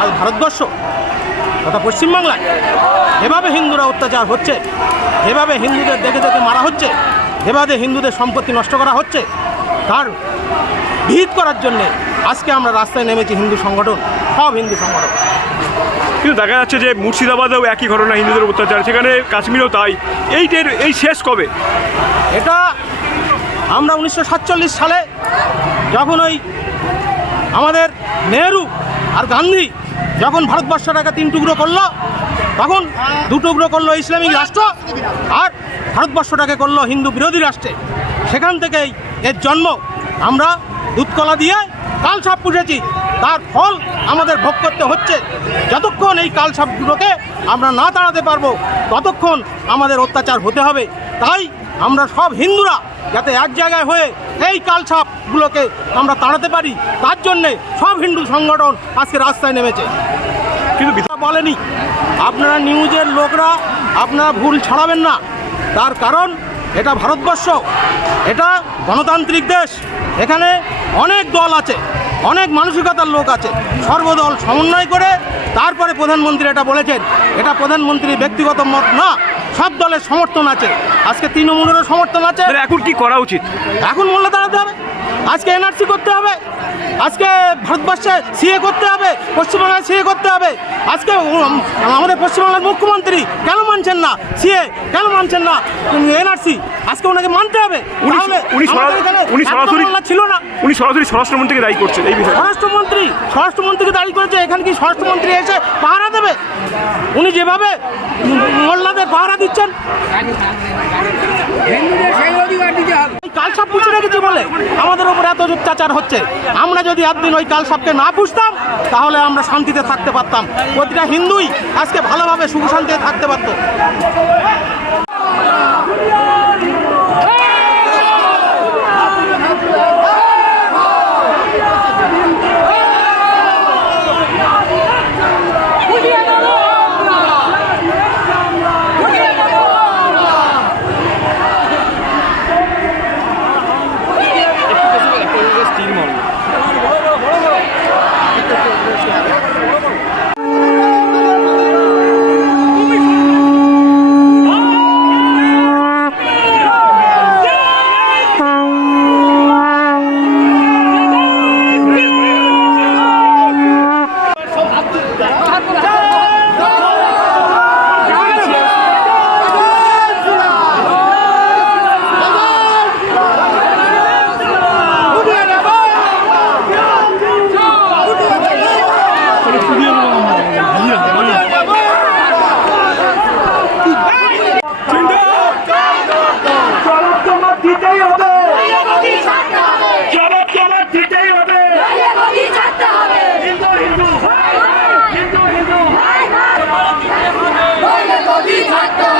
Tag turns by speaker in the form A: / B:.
A: আজ ভারতবর্ষ তথা পশ্চিমবাংলায় যেভাবে হিন্দুরা অত্যাচার হচ্ছে যেভাবে হিন্দুদের দেখে দেখে মারা হচ্ছে যেভাবে হিন্দুদের সম্পত্তি নষ্ট করা হচ্ছে তার ভিত করার জন্যে আজকে আমরা রাস্তায় নেমেছি হিন্দু সংগঠন সব হিন্দু সংগঠন।
B: কিন্তু দেখা যাচ্ছে যে মুর্শিদাবাদেও একই ঘটনা হিন্দুদের অত্যাচার সেখানে কাশ্মীরেও তাই। এইটের এই শেষ কবে?
A: এটা আমরা উনিশশো সাতচল্লিশ সালে যখন ওই আমাদের নেহরু আর গান্ধী যখন ভারতবর্ষটাকে তিন টুকরো করল, তখন দু টুকরো করল ইসলামিক রাষ্ট্র আর ভারতবর্ষটাকে করল হিন্দু বিরোধী রাষ্ট্রে। সেখান থেকেই এর জন্ম আমরা দুধকলা দিয়ে কাল সাপ পুষেছি। তার ফল আমাদের ভোগ করতে হচ্ছে। যতক্ষণ এই কাল সাপগুলোকে আমরা না তাড়াতে পারব, ততক্ষণ আমাদের অত্যাচার হতে হবে। তাই আমরা সব হিন্দুরা যাতে এক জায়গায় হয়ে এই কালসাপগুলোকে আমরা তাড়াতে পারি, তার জন্যে সব হিন্দু সংগঠন আজকে রাস্তায় নেমেছে।
B: কিন্তু
A: এটা বলেনি। আপনারা নিউজের লোকরা আপনারা ভুল ছড়াবেন না। তার কারণ এটা ভারতবর্ষ, এটা গণতান্ত্রিক দেশ। এখানে অনেক দল আছে, অনেক মানসিকতার লোক আছে। সর্বদল সমন্বয় করে তারপরে প্রধানমন্ত্রী এটা বলেছেন। এটা প্রধানমন্ত্রীর ব্যক্তিগত মত না। সব দলের সমর্থন আছে। আজকে তৃণমূলেরও সমর্থন আছে।
B: এখন কি করা উচিত?
A: এখন মোল্লা দাঁড়াতে হবে। আজকে এনআরসি করতে হবে। আজকে ভারতবর্ষে সিএ করতে হবে। পশ্চিমবাংলায় সিএ করতে হবে। আজকে আমাদের পশ্চিমবাংলার মুখ্যমন্ত্রী কেন মানছেন না? সিএ কেন মানছেন না? এনআরসি আজকে ওনাকে মানতে হবে।
B: উনি সরাসরি
A: ছিল না।
B: উনি সরাসরি স্বরাষ্ট্রমন্ত্রীকে দায়ী করছেন এই বিষয়ে।
A: স্বরাষ্ট্রমন্ত্রী স্বরাষ্ট্রমন্ত্রীকে দায়ী করেছে। এখানে কি স্বরাষ্ট্রমন্ত্রী এসে পাহারা দেবে উনি যেভাবে মোল্লাদের পাহারা দিচ্ছেন কালসাপ পুষে রেখেছে বলে আমাদের ওপর এত অত্যাচার হচ্ছে। আমরা যদি একদিন ওই কালসাপকে না পুষতাম, তাহলে আমরা শান্তিতে থাকতে পারতাম। প্রতিটা হিন্দুই আজকে ভালোভাবে সুখ শান্তিতে থাকতে পারতো।
C: জিহাদিদের